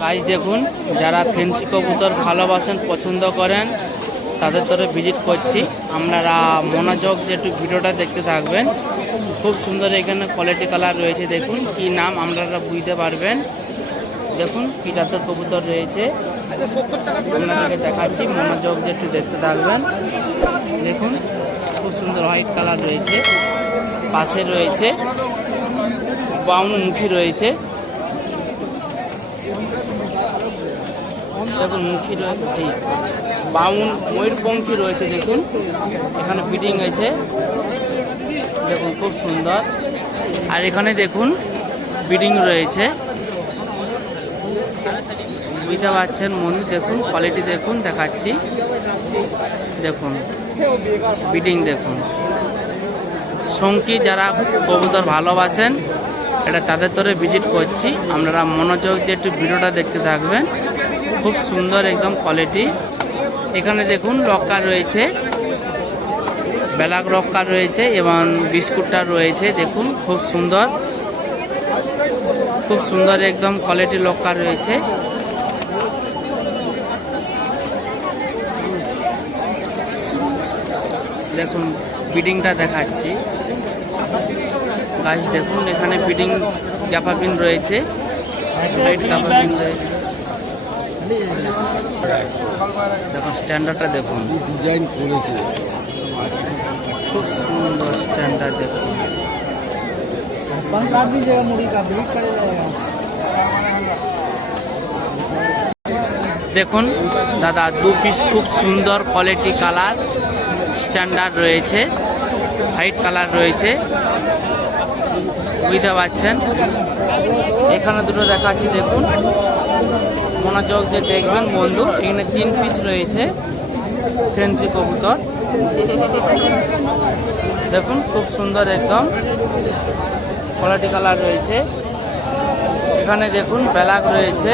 Guys দেখুন, যারা fancy কবুতর ভালোবাসেন, পছন্দ করেন, তাদের তরে ভিজিট করছি। আপনারা মনোযোগ যে একটু ভিডিওটা দেখতে থাকবেন। খুব সুন্দর এখানে কোয়ালিটি কালার রয়েছে, দেখুন, কি নাম আপনারা বুঝতে পারবেন। দেখুন কি জাতের কবুতর রয়েছে। আপনাদেরকে দেখাচ্ছি, মনোযোগ যে একটু দেখতে থাকবেন। দেখুন, খুব সুন্দর হোয়াইট কালার রয়েছে। পাশে রয়েছে, বাউন মুখী রয়েছে। দেখুন, মুখী রয়েছে বাউন ময়ূরপঙ্খী রয়েছে, দেখুন, এখানে ফিটিং আছে দেখুন, খুব সুন্দর। আর এখানে দেখুন, বিডিং রয়েছে। বুঝতে পারছেন মন্দির দেখুন কোয়ালিটি দেখুন, দেখাচ্ছি। দেখুন, বিডিং দেখুন। সঙ্গী যারা কবুতর ভালোবাসেন, এটা তাদের তরে ভিজিট করছি। আপনারা মনোযোগ দিয়ে একটু ভিডিওটা দেখতে থাকবেন। খুব সুন্দর একদম কোয়ালিটি এখানে দেখুন লক্কা রয়েছে ব্ল্যাক রক্কা রয়েছে এবং বিস্কুটটা রয়েছে দেখুন খুব সুন্দর। খুব সুন্দর একদম কোয়ালিটি লক্কা রয়েছে। দেখুন বিডিংটা দেখাচ্ছি। গাছ দেখুন এখানে বিডিং জাপাবিন রয়েছে। হোয়াইট জাপাবিন রয়েছে। দেখুন স্ট্যান্ডার্ডটা দেখুন। ডিজাইন করেছে। খুব সুন্দর স্ট্যান্ডার্ড দেখুন। দেখুন দাদা দু পিস খুব সুন্দর কোয়ালিটি কালার স্ট্যান্ডার্ড রয়েছে হোয়াইট কালার রয়েছে। বুঝতে পারছেন? এখানে দুটো দেখাচ্ছি দেখুন। মনোযোগ দিয়ে দেখবেন, বন্ধু। এখানে তিন পিস রয়েছে ফেন্সি কবুতর। দেখুন, খুব সুন্দর একদম। কোয়ালিটি কালার রয়েছে। এখানে দেখুন, ব্যালাক রয়েছে।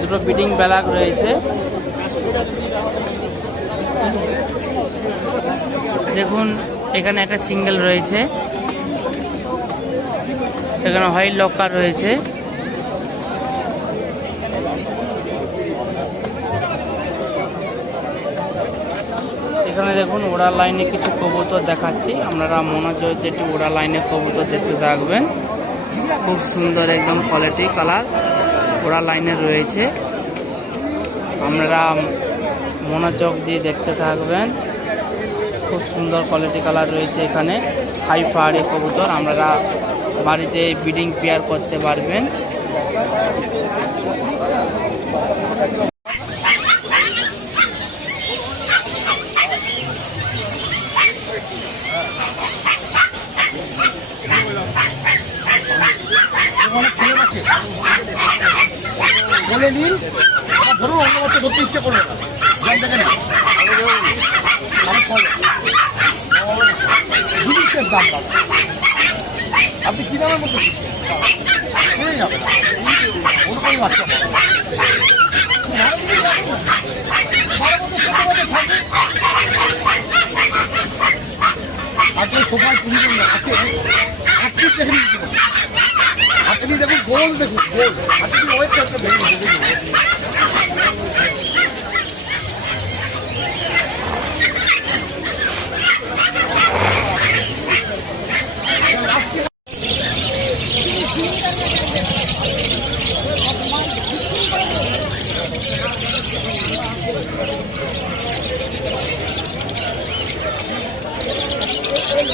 দুটো বিডিং ব্যালাক রয়েছে। দেখুন, এখানে একটা সিঙ্গেল রয়েছে। এখানে হোয়াইট লকার রয়েছে। এখানে দেখুন, ওড়া লাইনে কিছু কবুতর দেখাচ্ছি। আপনারা মনোযোগ একটু ওড়া লাইনে কবুতর দেখতে থাকবেন। খুব সুন্দর একদম কোয়ালিটি কালার ওড়া লাইনে রয়েছে। আপনারা মনোযোগ দিয়ে দেখতে থাকবেন। খুব সুন্দর কোয়ালিটি কালার রয়েছে এখানে। হাই পাহাড়ি কবুতর, আপনারা বাড়িতে বিডিং পেয়ার করতে পারবেন। বলে নিন। ধরুন, অন্য বাচ্চা ধরতে ইচ্ছে করবে না। জান দেখে আজকে সোফায় পুরিবেন না আছে আপনি দেখে নিন কি বলে। আপনি দেখুন গোল দেখুন গোল আপনি ওয়েট করতে দেখুন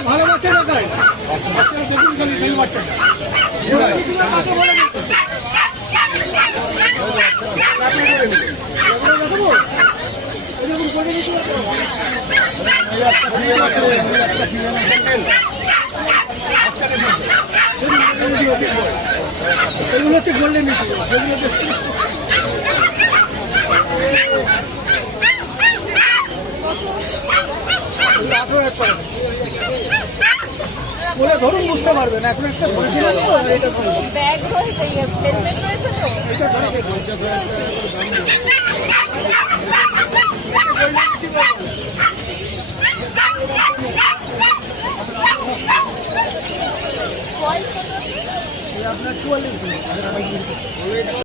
এদিকে ভালো দেখায় দেখুন খালি খালি বাচ্চা ফিমেল ফিমেল এগুলো হচ্ছে গোল্ডেন যেগুলো বলে ধরুন বুঝতে পারবেন এখন একটা ধরেছিলেন তো আর এটা ধরুন। ব্যাগ রয়েছে হেলমেট রয়েছে তো? এটা ধরে। আপনার